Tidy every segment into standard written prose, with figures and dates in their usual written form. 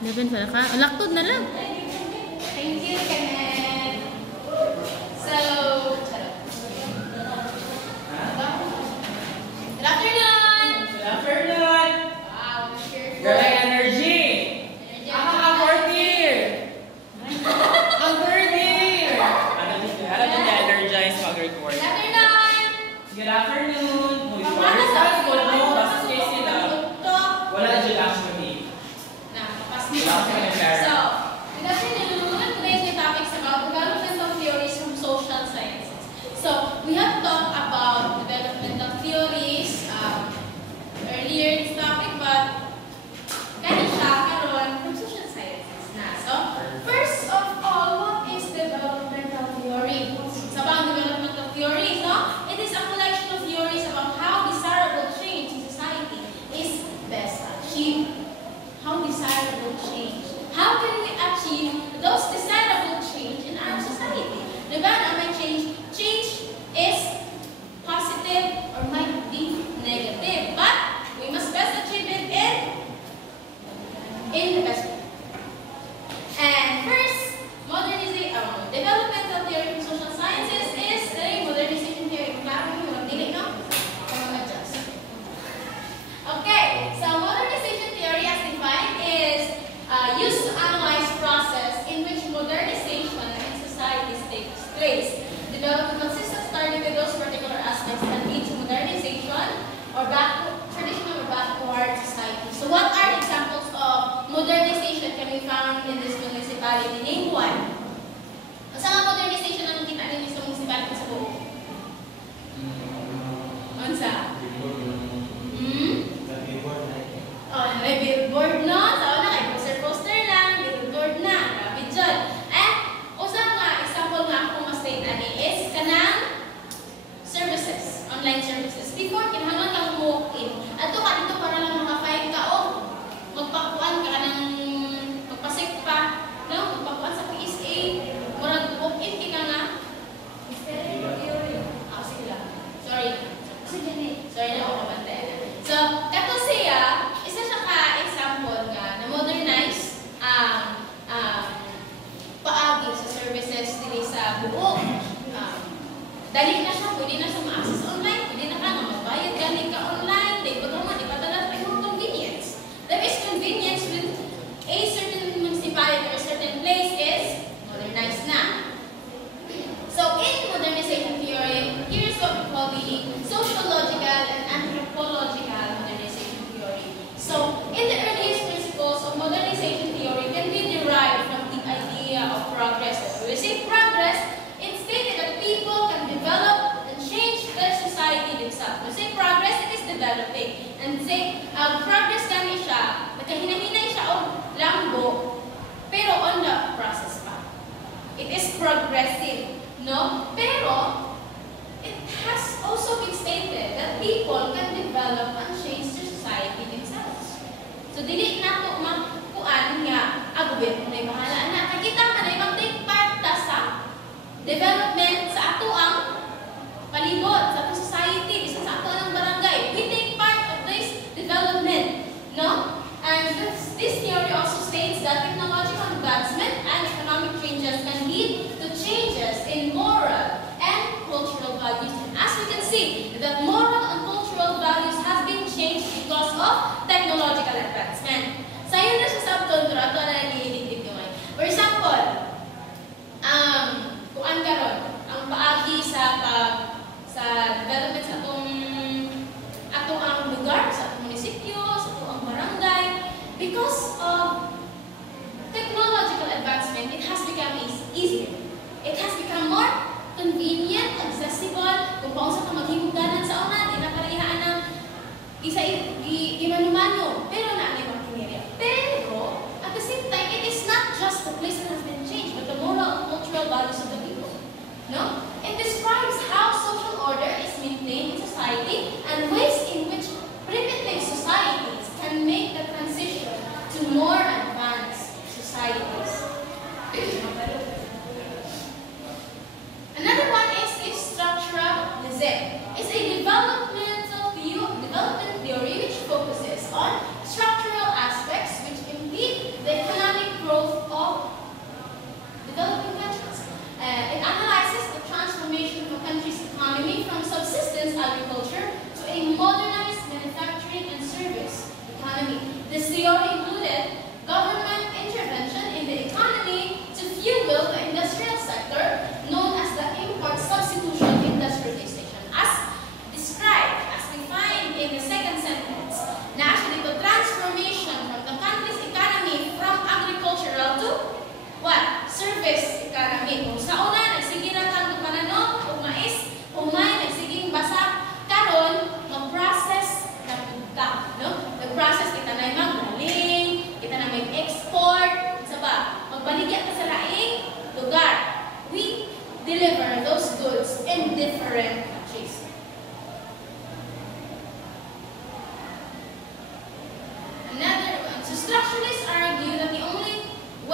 11 pala ka. Laktod na lang. Thank you, Kenneth. So, good afternoon. Good afternoon. Wow, cheerful. Girl, energy. Ang third year. Ang third year. Alam mo na-energize mag-record. Good afternoon. Good afternoon. Pamana sa Good mo. Basta kayo sila. Wala na dyan actually. So, good afternoon. Today's topic is about developmental theories from social sciences. So, we have talked about developmental theories earlier in this topic, but kaya siya karon from social sciences na. So, first of all, what is developmental theory? Sa bang developmental theories, no? It is a collection of theories about how desirable change in society is best achieved. How desirable change. How can we achieve those desirable change in our society? Diba na may change? Change is positive or might be negative. But we must best achieve it in the best way. And first, developmental theory from social sciences is the modernization theory. Klaro yung dili, no? Adjust. Okay, so modernization theory as defined is used to analyze process in which modernization in societies takes place. Development consists of starting with those particular aspects that lead to modernization or traditional or backward society. So what are examples of modernization can be found in this municipality? Name one. Sa modernization ang kita ninyo sa municipality sa buo? Unsa? Oh, may billboard no? Sa una kay poster lang, billboard na. Grabe dyan. Usang nga, example nga ako ma-state ani is kanang services, online services. Before, kinahanglan kang walk-in. Ato ka dito para lang maka-find ka o magpakuan ka ng magpasik pa. No? Magpakuan sa PSA. Murag walk-in ka nga. Sige lang. Sorry na ako kabante. So, kato siya, isa siya ka-example nga na modernize ang paagi sa services dili sa buo. Dali na siya, pwede na siya ma-access online, pwede na ka nga magbayad galing ka online, di ba naman, ipadala sa yung convenience. That is convenience with a certain municipality or certain place is modernized na. So, in modernization theory, here's what we call the sociological and anthropological modernization theory. So, in the earliest principles of modernization theory can be derived from the idea of progress. So, when we say progress, it's stated that people can develop and change their society themselves. When we say progress, it is developing. And say, progress kami siya, nagkahinahinay siya o lambo, pero on the process pa. It is progressive. No? Pero, it has also been stated that people can develop and change their society themselves. So, dili na ito makuan nga, gobyerno na bahala na. Nakita ka na mag-take part ta sa development sa ato ang palibot, sa ato society, sa ato ang barangay. We take part of this development. No? And this theory also states that technological advancement and economic changes can lead to changes in moral and cultural values. And as we can see, that moral and cultural values have been changed because of technological advancement. Sa yun na sa subcontra, ito na nag-i-edit yun. For example, kuan karon ang paagi sa development sa atong ang lugar, sa atong munisipyo, sa atong barangay, because of technological advancement, it has become easier. It has become more convenient, accessible. Kung paunsa ka maghimugdanan sa una, di na karihaan ng imanumano. Pero naanay mga kinirya. Pero, at the same time, it is not just the place that has been changed, but the moral and cultural values of the people. No? It describes how social order is maintained in society and ways in which primitive societies can make the transition to more advanced societies. Another one is structuralism. It's a development theory which focuses on structure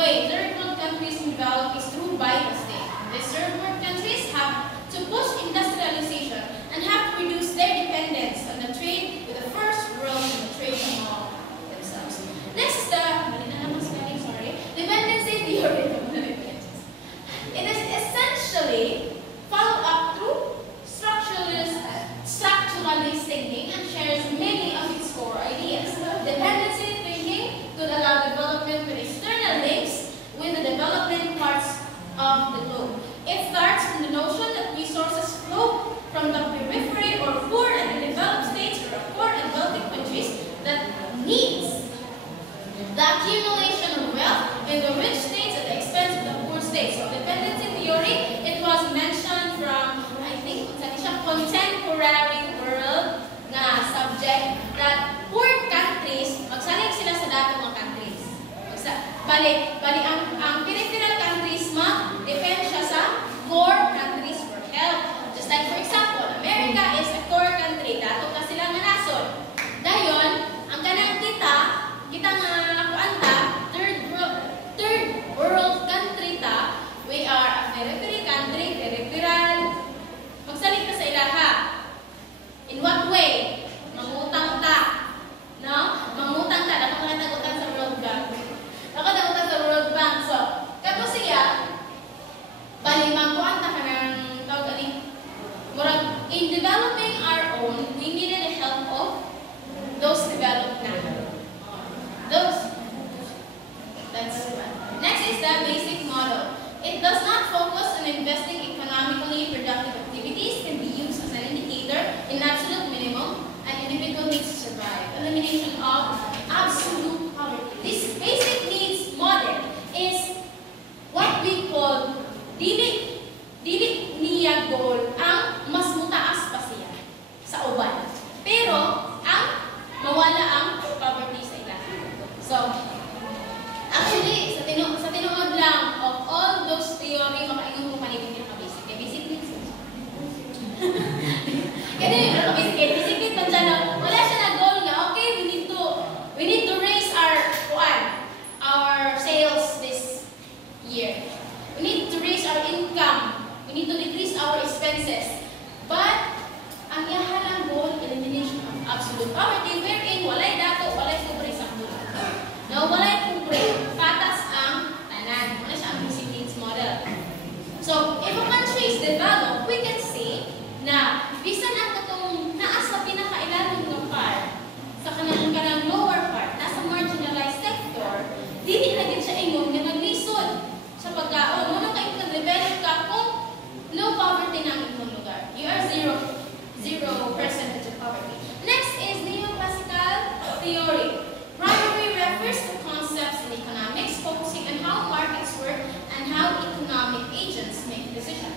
way third world countries develop is through by the state. These third world countries have to push industrialization and have to reduce their dependence on the trade with the first world and the trade among themselves. Next, dependency theory of the Philippines. It is essentially followed up through structuralist thinking and shares many of its core ideas. Dependency thinking could allow development with external links with the developing parts of the globe. It starts from the notion that resources flow from the periphery or poor and developed states or poor and wealthy countries that needs the accumulation of wealth in the rich states at the expense of the poor states. So dependency theory, it was mentioned from, I think, contemporary world na subject that poor countries, magsalig sila sa datong mga countries. Bali, ang peripheral countries depend siya sa core countries for help. Just like for example, America is a core country, datong na sila nga nasod. Dayon, ang kanang kita nga third world country ta, we are a periphery country, peripheral. Magsalig ka sa ilaha. In what way? Mangutang ta. No? Mangutang ta. Ako nagutang sa World Bank. Ako nagutang sa World Bank. So, kato siya, bali, magkuhan ta ka ng tawag ani. Murag, in developing our own, we needed the help of those developed na. That's one. Next is the basic model. It does not focus on investing economically productive activities, can be used as an indicator in absolute minimum and individual needs to survive. Elimination of absolute poverty. This basic needs model is what we call dili niya goal ang mas mutaas pa siya sa uban. Pero ang mawala ang poverty sa ila. So, actually, sa tinuod lang of all those theory, makaingon ko kanina yung basic. Kaya basic needs. Kaya din yung basic needs man dyan, wala siya na goal nga, okay, we need to raise our sales this year. We need to raise our income. We need to decrease our expenses. But, ang iyahalang goal, elimination of absolute poverty, wherein walay dato, walay pobre sa mundo. No, walay pobre, patas ang tanan. Wala siya ang basic needs model. So, if a country is developed, we can say na bisan ang katong naas sa pinakailalim ng part, sa kanang lower part, nasa marginalized sector, dili na din siya ingon nga naglisod sa pagkaon. Muna kayo nag-develop ka kung low poverty na ang inyong lugar. You are 0% of poverty. Next is neoclassical theory. Primary refers to concepts in economics focusing on how markets work and how economic agents make decisions.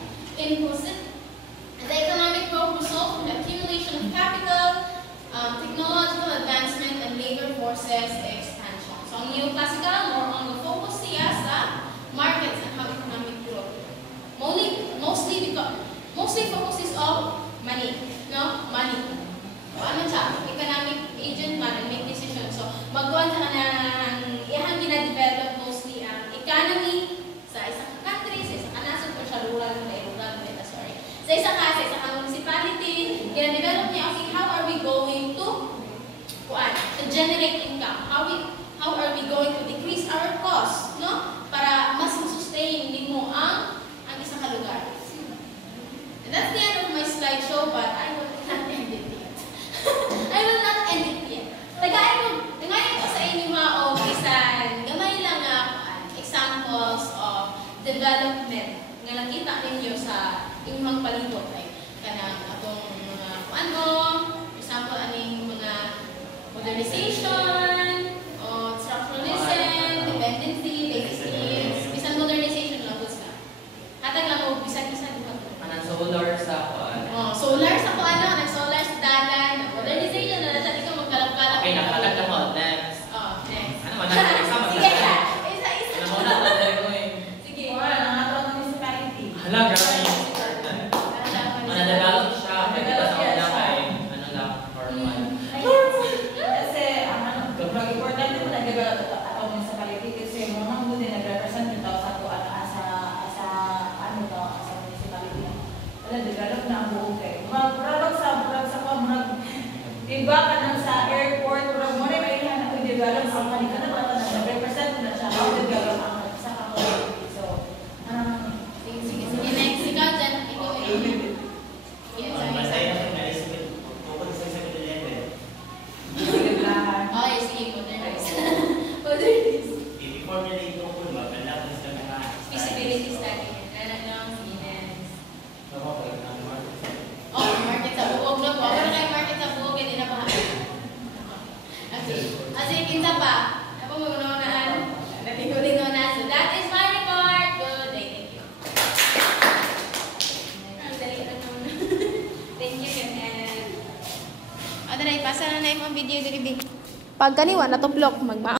The economic growth results from the accumulation of capital, technological advancement, and labor forces expansion. So, ang neoclassical, more on the focus siya sa markets and how economic growth. Mostly focuses on money. No? Money. O ano siya? Economic agent man and make decisions. So, magkuhan sa kanang iyahan gina-develop mostly ang economy sa isang country, sa isang kanasod, o siya rural, sorry. Sa isang municipality, gina-develop niya, okay, how are we going to generate income? How are we going to decrease our costs, no? Para mas sustain din mo ang isang kalugar. And that's the end of my slideshow, but I will not end it yet. I will not end it yet. Nagayon ko sa inyo mga bisan, gamay lang nga examples of development nga nakita ninyo sa inyong palibot. Like, kanang atong mga for example, aning mga modernization, o structuralism, dependency, basic needs, bisan modernization lang gusto. Hatag lang o bisan-bisan. Solar sa kuan. Solar sa kuan, nag-solar sa dalan, modernization na siya, di ka magkalap-kalap. Okay, nakalag na mo. Next. Next. Ano man, nagsama sige, isa. Ano mo na, sige. Hala, grabe. Manadagalog siya. Kaya kita sa una kay, ano lang, hormone. Kasi, ang importante mo na develop ito sa municipality kasi mga muna nag Umuunaan. Natingulingunan. So that is my report. Good day. Thank you. Ang dali lang naman. Thank you, Kenneth. O, dali, pasa na na yung mga video diri, Bi. Pag kaliwa, natuplok, magma